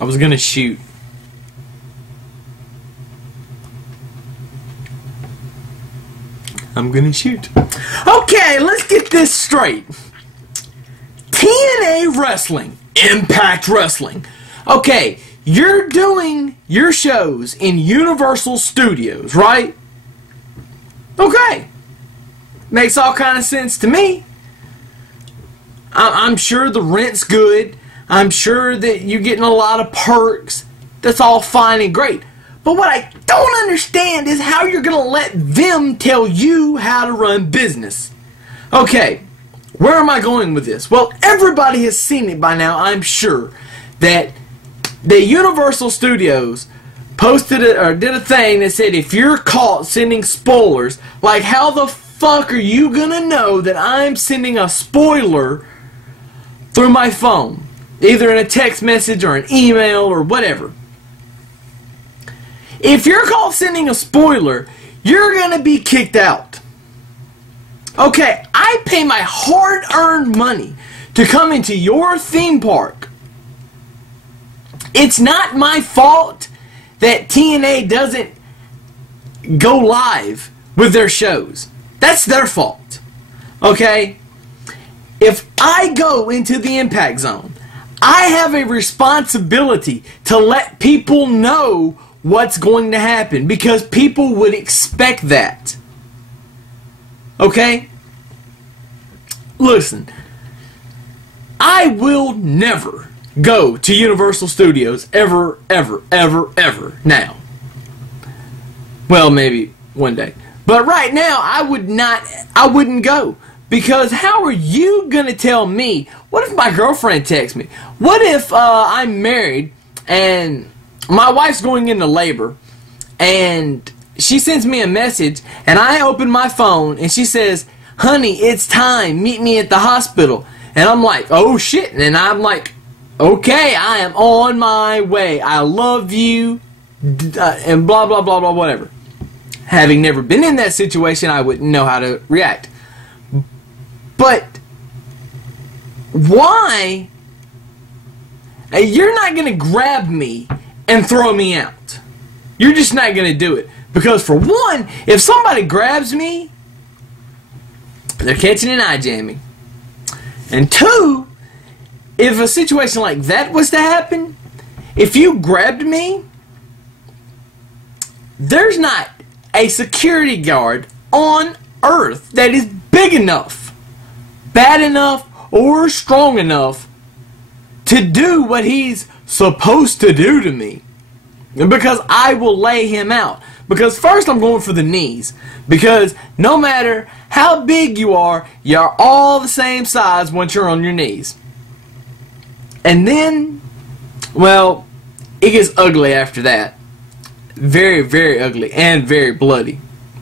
I was gonna shoot. I'm gonna shoot. Okay, let's get this straight. TNA Wrestling, Impact Wrestling. Okay, you're doing your shows in Universal Studios, right? Okay. Makes all kind of sense to me. I'm sure the rent's good. I'm sure that you're getting a lot of perks. That's all fine and great. But what I don't understand is how you're going to let them tell you how to run business. Okay, where am I going with this? Well, everybody has seen it by now, I'm sure, that the Universal Studios posted it or did a thing that said if you're caught sending spoilers, like how the fuck are you going to know that I'm sending a spoiler through my phone? Either in a text message or an email or whatever. If you're caught sending a spoiler, you're going to be kicked out. Okay, I pay my hard-earned money to come into your theme park. It's not my fault that TNA doesn't go live with their shows. That's their fault. Okay? If I go into the Impact Zone, I have a responsibility to let people know what's going to happen because people would expect that. Okay? Listen, I will never go to Universal Studios ever now. Well, maybe one day. But right now, I wouldn't go. Because how are you going to tell me? What if my girlfriend texts me? What if I'm married and my wife's going into labor and she sends me a message and I open my phone and she says, honey, it's time, meet me at the hospital. And I'm like, oh shit. And I'm like, okay, I am on my way. I love you. And blah, blah, blah, blah, whatever. Having never been in that situation, I wouldn't know how to react. But why? You're not going to grab me and throw me out. You're just not going to do it. Because for one, if somebody grabs me, they're catching an eye jamming. And two, if a situation like that was to happen, if you grabbed me, there's not a security guard on earth that is big enough, bad enough, or strong enough to do what he's supposed to do to me. Because I will lay him out. Because first I'm going for the knees. Because no matter how big you are, you're all the same size once you're on your knees. And then, well, it gets ugly after that. Very, very ugly and very bloody.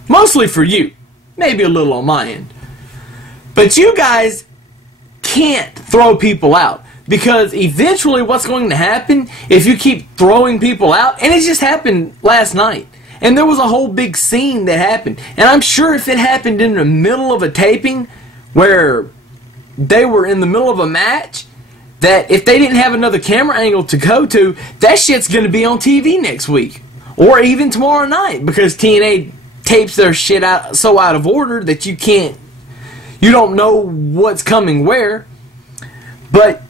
Mostly for you. Maybe a little on my end. But you guys can't throw people out. Because eventually what's going to happen if you keep throwing people out, and it just happened last night. And there was a whole big scene that happened. And I'm sure if it happened in the middle of a taping where they were in the middle of a match, that if they didn't have another camera angle to go to, that shit's going to be on TV next week. Or even tomorrow night. Because TNA tapes their shit out so out of order that you don't know what's coming where. But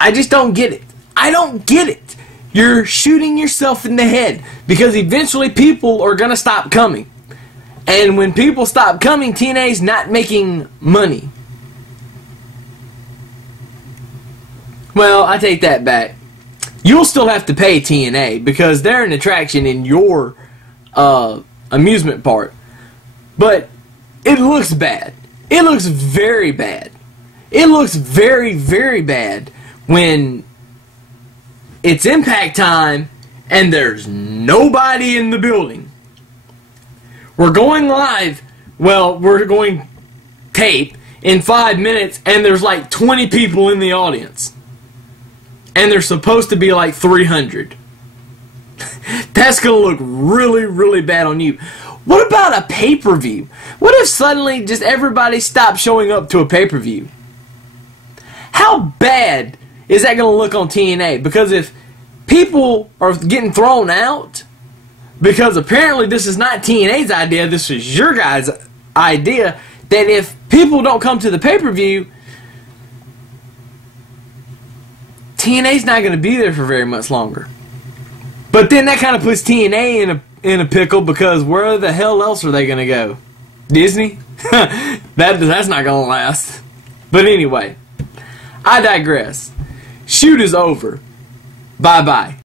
I just don't get it. I don't get it. You're shooting yourself in the head because eventually people are going to stop coming. And when people stop coming, TNA's not making money. Well, I take that back. You'll still have to pay TNA because they're an attraction in your amusement park. But it looks bad. It looks very bad. It looks very, very bad when it's Impact time and there's nobody in the building. We're going live. Well, we're going tape in 5 minutes and there's like 20 people in the audience. And there's supposed to be like 300. That's going to look really, really bad on you. What about a pay-per-view? What if suddenly just everybody stopped showing up to a pay-per-view? How bad is that going to look on TNA? Because if people are getting thrown out because apparently this is not TNA's idea, this is your guys' idea, that if people don't come to the pay-per-view, TNA's not going to be there for very much longer. But then that kind of puts TNA in a pickle, because where the hell else are they going to go? Disney? That's not going to last. But anyway, I digress. Shoot is over. Bye-bye.